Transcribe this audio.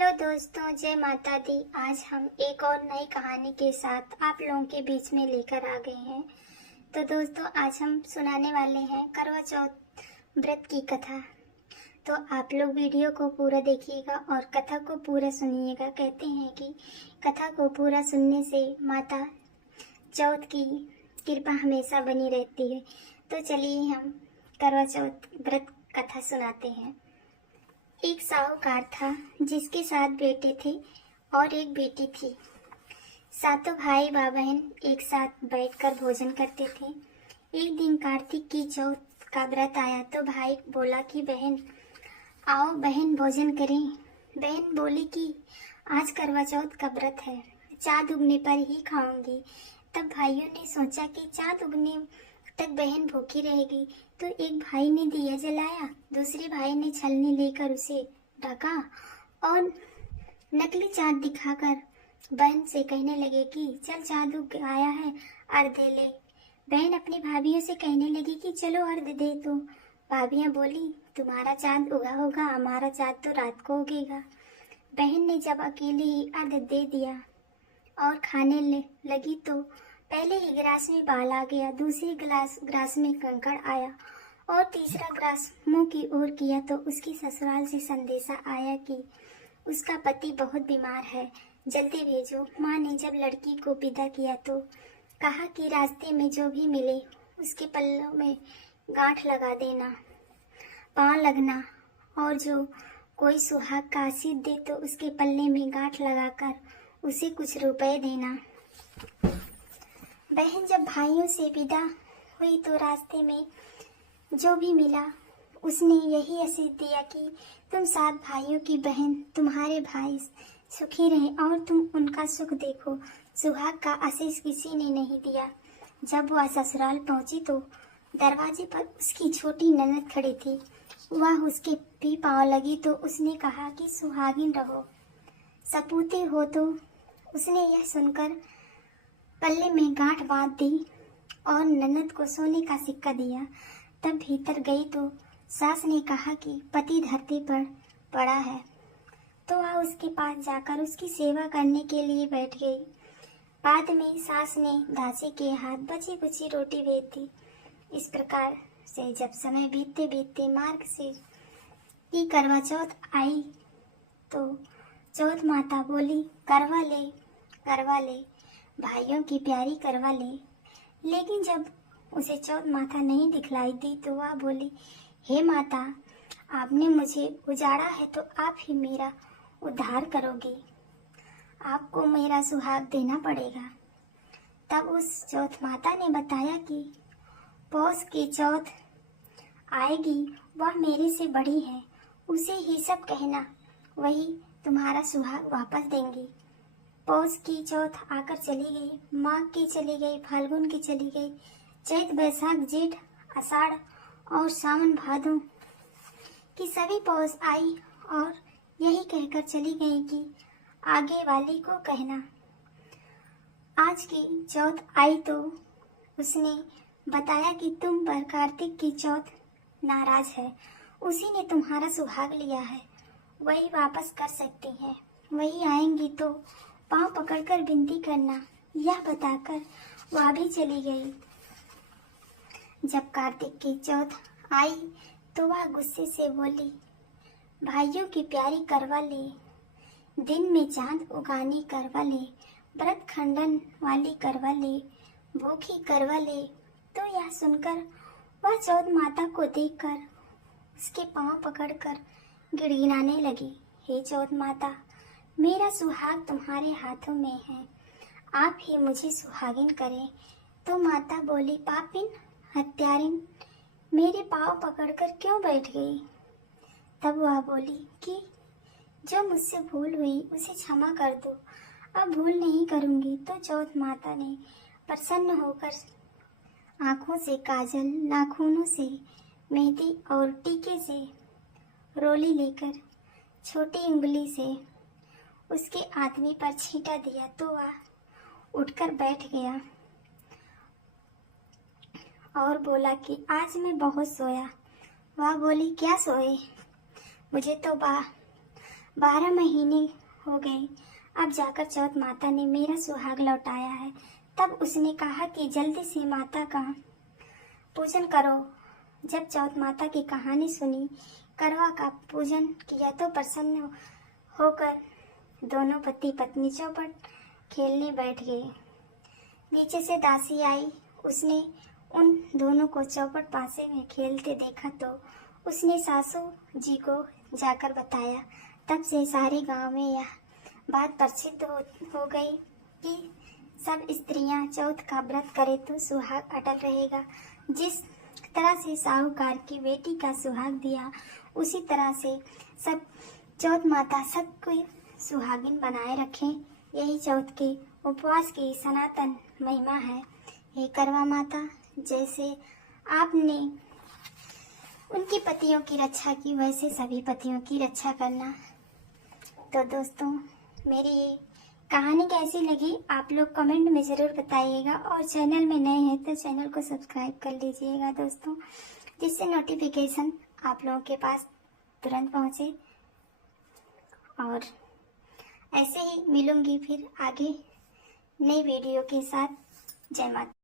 Hello दोस्तों, जय माता दी। आज हम एक और नई कहानी के साथ आप लोगों के बीच में लेकर आ गए हैं। तो दोस्तों, आज हम सुनाने वाले हैं करवा चौथ व्रत की कथा। तो आप लोग वीडियो को पूरा देखिएगा और कथा को पूरा सुनिएगा। कहते हैं कि कथा को पूरा सुनने से माता चौथ की कृपा हमेशा बनी रहती है। तो चलिए हम करवा चौथ व्रत कथा सुनाते हैं। एक साहूकार था जिसके 7 बेटे थे और एक बेटी थी। सातों भाई बहन एक साथ बैठकर भोजन करते थे। एक दिन कार्तिक की चौथ का व्रत आया तो भाई बोला कि बहन आओ बहन भोजन करें। बहन बोली कि आज करवा चौथ का व्रत है, चाँद उगने पर ही खाऊंगी। तब भाइयों ने सोचा कि चाँद उगने तक बहन भूखी रहेगी, तो एक भाई ने दिया जलाया, दूसरे भाई ने छलनी लेकर उसे ढका और नकली चाँद दिखाकर बहन से कहने लगे कि चल चाँद उग आया है, अर्घ दे ले। बहन अपनी भाभीियों से कहने लगी कि चलो अर्घ दे। तो भाभियाँ बोली तुम्हारा चाँद उगा होगा, हमारा चाँद तो रात को उगेगा। बहन ने जब अकेले ही अर्घ दे दिया और खाने लगी तो पहले ही गिलास में बाल आ गया, दूसरे ग्लास में कंकड़ आया और तीसरा ग्लास मुंह की ओर किया तो उसकी ससुराल से संदेशा आया कि उसका पति बहुत बीमार है, जल्दी भेजो। माँ ने जब लड़की को विदा किया तो कहा कि रास्ते में जो भी मिले उसके पल्लों में गांठ लगा देना, पाँव लगना, और जो कोई सुहाग का आशीष दे तो उसके पल्ले में गांठ लगाकर उसे कुछ रुपए देना। बहन जब भाइयों से विदा हुई तो रास्ते में जो भी मिला उसने यही आशीष दिया कि तुम 7 भाइयों की बहन, तुम्हारे भाई सुखी रहें और तुम उनका सुख देखो। सुहाग का आशीष किसी ने नहीं दिया। जब वह ससुराल पहुंची तो दरवाजे पर उसकी छोटी ननद खड़ी थी। वह उसके भी पाँव लगी तो उसने कहा कि सुहागिन रहो, सपूते हो। तो उसने यह सुनकर पल्ले में गांठ बांध दी और ननद को सोने का सिक्का दिया। तब भीतर गई तो सास ने कहा कि पति धरती पर पड़ा है, तो वह उसके पास जाकर उसकी सेवा करने के लिए बैठ गई। बाद में सास ने दासी के हाथ बची कुची रोटी भेज दी। इस प्रकार से जब समय बीतते बीतते मार्ग से की करवा चौथ आई तो चौथ माता बोली करवा ले भाइयों की प्यारी करवा ले। लेकिन जब उसे चौथ माता नहीं दिखलाई दी तो वह बोली हे माता, आपने मुझे उजाड़ा है तो आप ही मेरा उद्धार करोगी, आपको मेरा सुहाग देना पड़ेगा। तब उस चौथ माता ने बताया कि पौष की चौथ आएगी, वह मेरे से बड़ी है, उसे ही सब कहना, वही तुम्हारा सुहाग वापस देंगी। पौष की चौथ आकर चली गई, माघ की चली गई, फाल्गुन की चली गई, चैत बैसाख जेठ आषाढ़ और सावन भादों की सभी पौष आई और यही कहकर चली गई कि आगे वाली को कहना। आज की चौथ आई तो उसने बताया कि तुम पर कार्तिक की चौथ नाराज है, उसी ने तुम्हारा सुहाग लिया है, वही वापस कर सकती है, वही आएंगी तो पाँव पकड़कर विनती करना। यह बताकर वह भी चली गई। जब कार्तिक की चौथ आई तो वह गुस्से से बोली भाइयों की प्यारी करवा ले, दिन में चांद उगाने करवा ले, व्रत खंडन वाली करवा ले, भूखी करवा ले। तो यह सुनकर वह चौथ माता को देखकर उसके पाँव पकड़कर गिड़गिड़ाने लगी, हे चौथ माता, मेरा सुहाग तुम्हारे हाथों में है, आप ही मुझे सुहागिन करें। तो माता बोली पापिन हत्यारिन, मेरे पाँव पकड़कर क्यों बैठ गई। तब वह बोली कि जो मुझसे भूल हुई उसे क्षमा कर दो, अब भूल नहीं करूँगी। तो चौथ माता ने प्रसन्न होकर आँखों से काजल, नाखूनों से मेहंदी और टीके से रोली लेकर छोटी उंगली से उसके आदमी पर छींटा दिया तो वह उठकर बैठ गया और बोला कि आज मैं बहुत सोया। वह बोली क्या सोए, मुझे तो 12 महीने हो गए, अब जाकर चौथ माता ने मेरा सुहाग लौटाया है। तब उसने कहा कि जल्दी से माता का पूजन करो। जब चौथ माता की कहानी सुनी, करवा का पूजन किया तो प्रसन्न होकर दोनों पति पत्नी चौपट खेलने बैठ गए। नीचे से दासी आई, उसने उन दोनों को चौपट पासे में खेलते देखा तो उसने सासू जी को जाकर बताया। तब से सारे गांव में यह बात प्रसिद्ध हो गई कि सब स्त्रियां चौथ का व्रत करे तो सुहाग अटल रहेगा। जिस तरह से साहूकार की बेटी का सुहाग दिया, उसी तरह से सब चौथ माता सबको सुहागिन बनाए रखें। यही चौथ के उपवास की सनातन महिमा है। हे करवा माता, जैसे आपने उनके पतियों की रक्षा की, वैसे सभी पतियों की रक्षा करना। तो दोस्तों, मेरी ये कहानी कैसी लगी आप लोग कमेंट में ज़रूर बताइएगा, और चैनल में नए हैं तो चैनल को सब्सक्राइब कर लीजिएगा दोस्तों, जिससे नोटिफिकेशन आप लोगों के पास तुरंत पहुँचे। और ऐसे ही मिलूंगी फिर आगे नई वीडियो के साथ। जय माता।